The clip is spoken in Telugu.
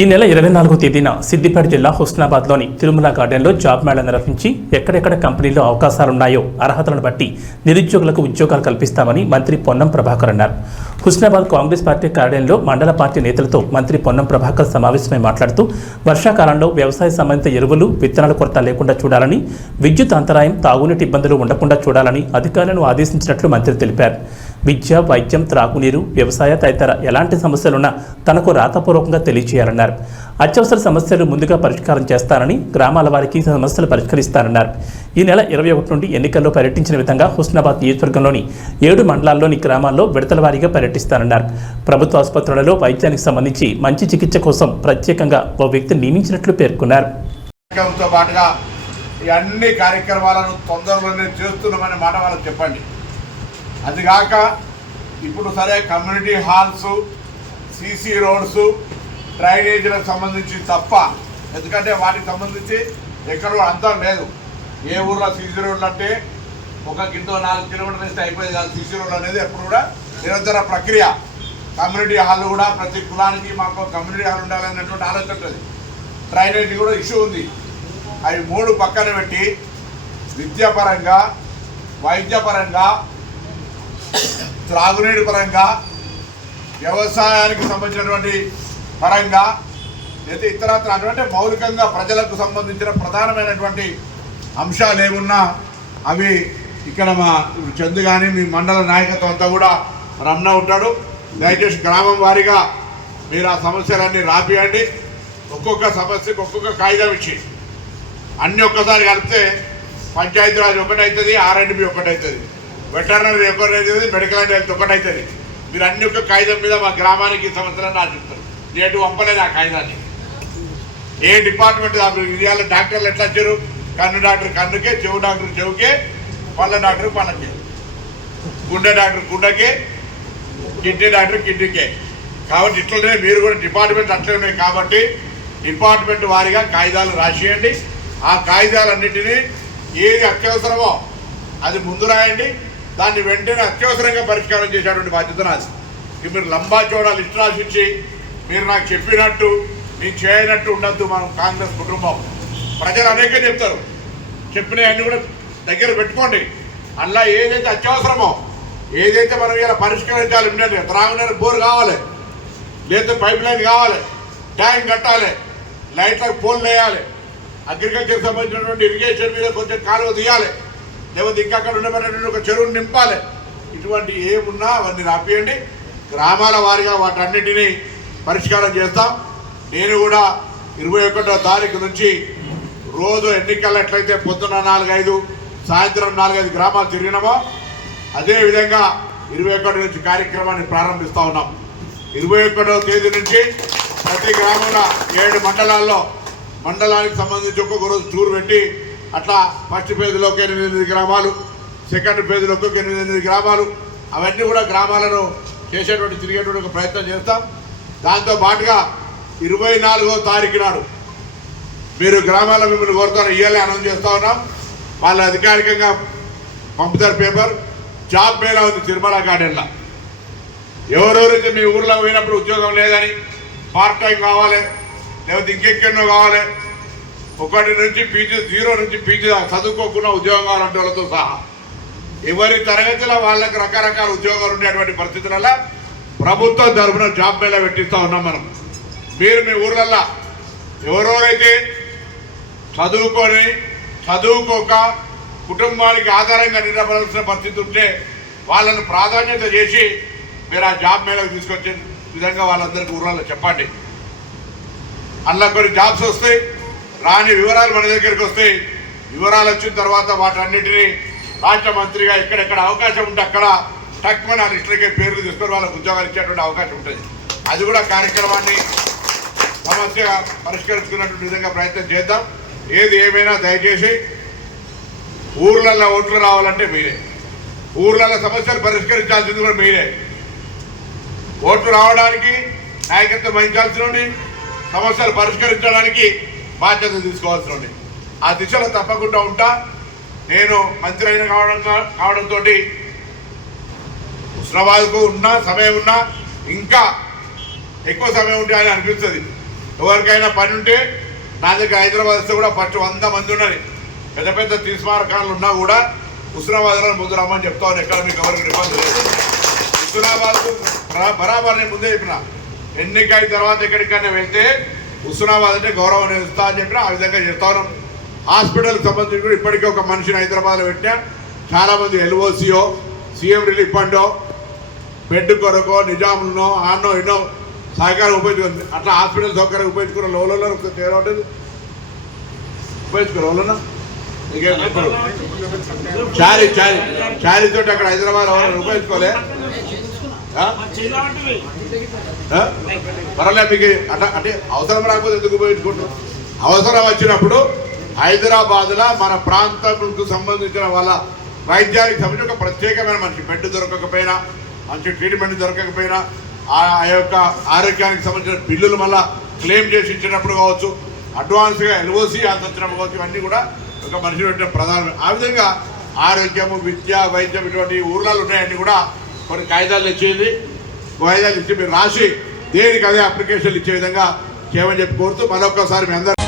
ఈ నెల 24వ తేదీన సిద్దిపేట జిల్లా హుస్నాబాద్లోని తిరుమల గార్డెన్లో జాబ్ మేళా నిర్వహించి ఎక్కడెక్కడ కంపెనీల్లో అవకాశాలున్నాయో అర్హతలను బట్టి నిరుద్యోగులకు ఉద్యోగాలు కల్పిస్తామని మంత్రి పొన్నం ప్రభాకర్ అన్నారు. హుస్నాబాద్ కాంగ్రెస్ పార్టీ కార్యాలయంలో మండల పార్టీ నేతలతో మంత్రి పొన్నం ప్రభాకర్ సమావేశమై మాట్లాడుతూ వర్షాకాలంలో వ్యవసాయ సంబంధిత ఎరువులు, విత్తనాల కొరత లేకుండా చూడాలని, విద్యుత్ అంతరాయం, తాగునీటి ఇబ్బందులు ఉండకుండా చూడాలని అధికారులను ఆదేశించినట్లు మంత్రి తెలిపారు. విద్య, వైద్యం, త్రాగునీరు, వ్యవసాయ తదితర ఎలాంటి సమస్యలున్నా తనకు రాతపూర్వకంగా తెలియజేయాలన్నారు. అత్యవసర సమస్యలు ముందుగా పరిష్కారం చేస్తానని, గ్రామాల వారికి సమస్యలు పరిష్కరిస్తానన్నారు. ఈ నెల 21 నుండి ఎన్నికల్లో పర్యటించిన విధంగా హుస్నాబాద్ నియోజకవర్గంలోని 7 మండలాల్లోని గ్రామాల్లో విడతల వారీగా పర్యటిస్తానన్నారు. ప్రభుత్వ ఆసుపత్రులలో వైద్యానికి సంబంధించి మంచి చికిత్స కోసం ప్రత్యేకంగా ఓ వ్యక్తిని నియమించినట్లు పేర్కొన్నారు. అన్ని కార్యక్రమాలను తొందరలోనే చేస్తున్నామనే మాట వాళ్ళకి చెప్పండి. అదిగాక ఇప్పుడు సరే కమ్యూనిటీ హాల్స్, సీసీ రోడ్స్, డ్రైనేజీలకు సంబంధించి తప్ప, ఎందుకంటే వాటికి సంబంధించి ఎక్కడో అంతా లేదు. ఏ ఊర్లో సీసీ రోడ్లు అంటే 1 కిలో 4 కిలోమీటర్లు ఇస్తే అయిపోయేది కాదు. సీసీ రోడ్లు అనేది ఎప్పుడు కూడా నిరంతర ప్రక్రియ. కమ్యూనిటీ హాల్ కూడా ప్రతి కులానికి మాకు కమ్యూనిటీ హాల్ ఉండాలనేటువంటి ఆలోచన ఉంటుంది. డ్రైనేజీ కూడా ఇష్యూ ఉంది. అవి 3 పక్కన పెట్టి విద్యాపరంగా, వైద్యపరంగా, త్రాగునీటి పరంగా, వ్యవసాయానికి సంబంధించినటువంటి పరంగా, అయితే ఇతరత్ర అంటే మౌలికంగా ప్రజలకు సంబంధించిన ప్రధానమైనటువంటి అంశాలు ఏమున్నా అవి ఇక్కడ మా చందు కానీ మీ మండల నాయకత్వం అంతా కూడా రమణ ఉంటాడు. దయచేసి గ్రామం వారీగా మీరు ఆ సమస్యలన్నీ రాపియండి. ఒక్కొక్క సమస్యకు ఒక్కొక్క కాగితం ఇచ్చి అన్నీ ఒక్కసారి కలిపితే పంచాయతీరాజ్ ఒకటవుతుంది, R&B ఒకటవుతుంది, వెటర్నరీ ఒకటవుతుంది, మెడికల్ అండ్ హెల్త్ ఒకటవుతుంది. మీరు అన్ని ఒక్క కాగితం మీద మా గ్రామానికి ఈ సంవత్సరాన్ని రాసిస్తారు. నేటు పంపలేదు ఆ కాగితాన్ని. ఏ డిపార్ట్మెంట్ ఇవాళ డాక్టర్లు ఎట్లా వచ్చారు? కన్ను డాక్టర్ కన్నుకే, చెవు డాక్టర్ చెవుకే, పళ్ళ డాక్టర్ పళ్ళకే, గుండె డాక్టర్ గుండెకే, కిడ్నీ డాక్టర్ కిడ్నీకే. కాబట్టి ఇట్లనే మీరు కూడా డిపార్ట్మెంట్ అట్లే ఉన్నాయి. కాబట్టి డిపార్ట్మెంట్ వారీగా కాగితాలు రాసియండి. ఆ కాగితాలన్నింటినీ ఏది అత్యవసరమో అది ముందు రాయండి. దాన్ని వెంటనే అత్యవసరంగా పరిష్కారం చేసేటువంటి బాధ్యత నాది. మీరు లంబా చోడా లిస్ట్ రాసిచ్చి మీరు నాకు చెప్పినట్టు నేను చేయనట్టు ఉండద్దు. మనం కాంగ్రెస్ కుటుంబం ప్రజలు అనేక చెప్తారు. చెప్పినవన్నీ కూడా దగ్గర పెట్టుకోండి. అలా ఏదైతే అత్యవసరమో, ఏదైతే మనం ఇలా పరిష్కరించాలి, ఉండండి. త్రాగునీరు బోర్ కావాలి, లేదా పైప్ లైన్ కావాలి, ట్యాంక్ కట్టాలి, లైట్లకు పోల్ వేయాలి, అగ్రికల్చర్ సంబంధించినటువంటి ఇరిగేషన్ మీద కొంచెం కాలువ తీయాలి, లేకపోతే ఇంకా అక్కడ ఉండబడినటువంటి ఒక చెరువును నింపాలి. ఇటువంటి ఏమున్నా అవన్నీ రాపియండి. గ్రామాల వారీగా వాటన్నిటినీ పరిష్కారం చేస్తాం. నేను కూడా 21వ తారీఖు నుంచి రోజు ఎన్నికల్లో ఎట్లయితే పొద్దున్న 4-5, సాయంత్రం 4-5 గ్రామాలు తిరిగినామో అదేవిధంగా 21 నుంచి కార్యక్రమాన్ని ప్రారంభిస్తూ ఉన్నాం. 21వ తేదీ నుంచి ప్రతి గ్రామంలో 7 మండలాల్లో మండలానికి సంబంధించి ఒక్కొక్క రోజు టూర్ పెట్టి అట్లా ఫస్ట్ ఫేజ్లోకి 8 గ్రామాలు, సెకండ్ ఫేజ్లోకి 8 గ్రామాలు, అవన్నీ కూడా గ్రామాలను తిరిగేటువంటి ఒక ప్రయత్నం చేస్తాం. దాంతో పాటుగా 24వ తారీఖు నాడు మీరు గ్రామాల్లో మిమ్మల్ని కోరుతాను, ఇయ్యాలి అనౌన్స్ చేస్తూ ఉన్నాం. వాళ్ళ అధికారికంగా పంపుతారు పేపర్. జాబ్ మేళా ఉంది తిరుమల గార్డెన్లో. ఎవరెవరైతే మీ ఊర్లో పోయినప్పుడు ఉద్యోగం లేదని, పార్ట్ టైం కావాలి, లేకపోతే ఇంకెక్కడో కావాలి, 1 నుంచి పీజీ, 0 నుంచి పీజీ చదువుకోకుండా ఉద్యోగం కావాలంటే వాళ్ళతో సహా ఎవరి తరగతిలో వాళ్ళకి రకరకాల ఉద్యోగాలు ఉండేటువంటి పరిస్థితులలో ప్రభుత్వం తరఫున జాబ్ మేళా పెట్టిస్తూ ఉన్నాం మనం. మీరు మీ ఊర్లల్లో ఎవరెవరైతే చదువుకోక కుటుంబానికి ఆధారంగా నిలబడాల్సిన పరిస్థితి ఉంటే వాళ్ళను ప్రాధాన్యత చేసి మీరు ఆ జాబ్ మేళకు తీసుకొచ్చే విధంగా వాళ్ళందరికీ ఊర్లలో చెప్పండి. అందులో కొన్ని జాబ్స్ వస్తాయి, రాని వివరాలు మన దగ్గరికి వస్తాయి. వివరాలు వచ్చిన తర్వాత వాటన్నిటినీ రాష్ట్ర మంత్రిగా ఎక్కడెక్కడ అవకాశం ఉంటే అక్కడ టక్మని ఆ లిస్టులకే పేర్లు తీసుకొని వాళ్ళకు ఉద్యోగాలు ఇచ్చేటువంటి అవకాశం ఉంటుంది. అది కూడా కార్యక్రమాన్ని సమస్య పరిష్కరించుకున్నటువంటి విధంగా ప్రయత్నం చేద్దాం. ఏది ఏమైనా దయచేసి ఊర్లలో ఓట్లు రావాలంటే మీరే, ఊర్లలో సమస్యలు పరిష్కరించాల్సింది కూడా మీరే. ఓట్లు రావడానికి నాయకత్వం వహించాల్సిన, సమస్యలు పరిష్కరించడానికి బాధ్యత తీసుకోవాల్సిన, ఆ దిశలో తప్పకుండా ఉంటా. నేను మంత్రి అయిన కావడంతో హుస్నాబాద్కు ఉన్న సమయం ఉన్నా ఇంకా ఎక్కువ సమయం ఉంటే అని అనిపిస్తుంది. ఎవరికైనా పని ఉంటే నా దగ్గర హైదరాబాద్ వస్తే కూడా ఫస్ట్ 100 మంది ఉన్నది. పెద్ద పెద్ద తీర్మార్కాలు ఉన్నా కూడా హుస్నాబాద్లో ముందు రమ్మని చెప్తాను. ఎక్కడ మీకు ఎవరికి ఇబ్బంది లేదు. హుస్నాబాద్ బరాబర్ నేను ముందే చెప్పిన, ఎన్నికైన తర్వాత ఎక్కడికైనా వెళ్తే హుస్నాబాద్ అంటే గౌరవం ఇస్తా అని చెప్పిన. ఆ విధంగా చెప్తాను. హాస్పిటల్కి సంబంధించి కూడా ఇప్పటికే ఒక మనిషిని హైదరాబాద్లో పెట్టినా. చాలామంది ఎల్ఓసియో, సీఎం రిలీఫ్ ఫండో, బెడ్ కొరకో, నిజాములనో, ఆన్నో ఎన్నో సహకారం ఉపయోగించుకుంది. అట్లా హాస్పిటల్ సౌకర్యం ఉపయోగించుకున్న లోలలో తేరవుతుంది. ఉపయోగించుకోరు లోన చారీ తోటి అక్కడ హైదరాబాద్ ఎవరు ఉపయోగించుకోలే. పర్వాలే మీకు అట్లా అంటే అవసరం రాకపోతే ఎందుకు ఉపయోగించుకుంటాం. అవసరం వచ్చినప్పుడు హైదరాబాద్లో మన ప్రాంతంకు సంబంధించిన వాళ్ళ వైద్యానికి సంబంధించి ఒక ప్రత్యేకమైన మనిషి, బెడ్ దొరకకపోయినా, మంచి ట్రీట్మెంట్ దొరకకపోయినా, ఆ యొక్క ఆరోగ్యానికి సంబంధించిన బిల్లులు మళ్ళీ క్లెయిమ్ చేసి ఇచ్చినప్పుడు కావచ్చు, అడ్వాన్స్గా ఎల్ఓసి అంత వచ్చినప్పుడు కావచ్చు, ఇవన్నీ కూడా ఒక మనిషి పెట్టిన ప్రధానమైన. ఆ విధంగా ఆరోగ్యము, విద్య, వైద్యం ఇటువంటి ఊర్లలో ఉన్నాయన్నీ కూడా కొన్ని కాగితాలు ఇచ్చేది. కాగితాలు ఇచ్చి మీరు రాసి దేనికి అదే అప్లికేషన్లు ఇచ్చే విధంగా చేయమని చెప్పి కోరుతూ మరొకసారి మీ అందరూ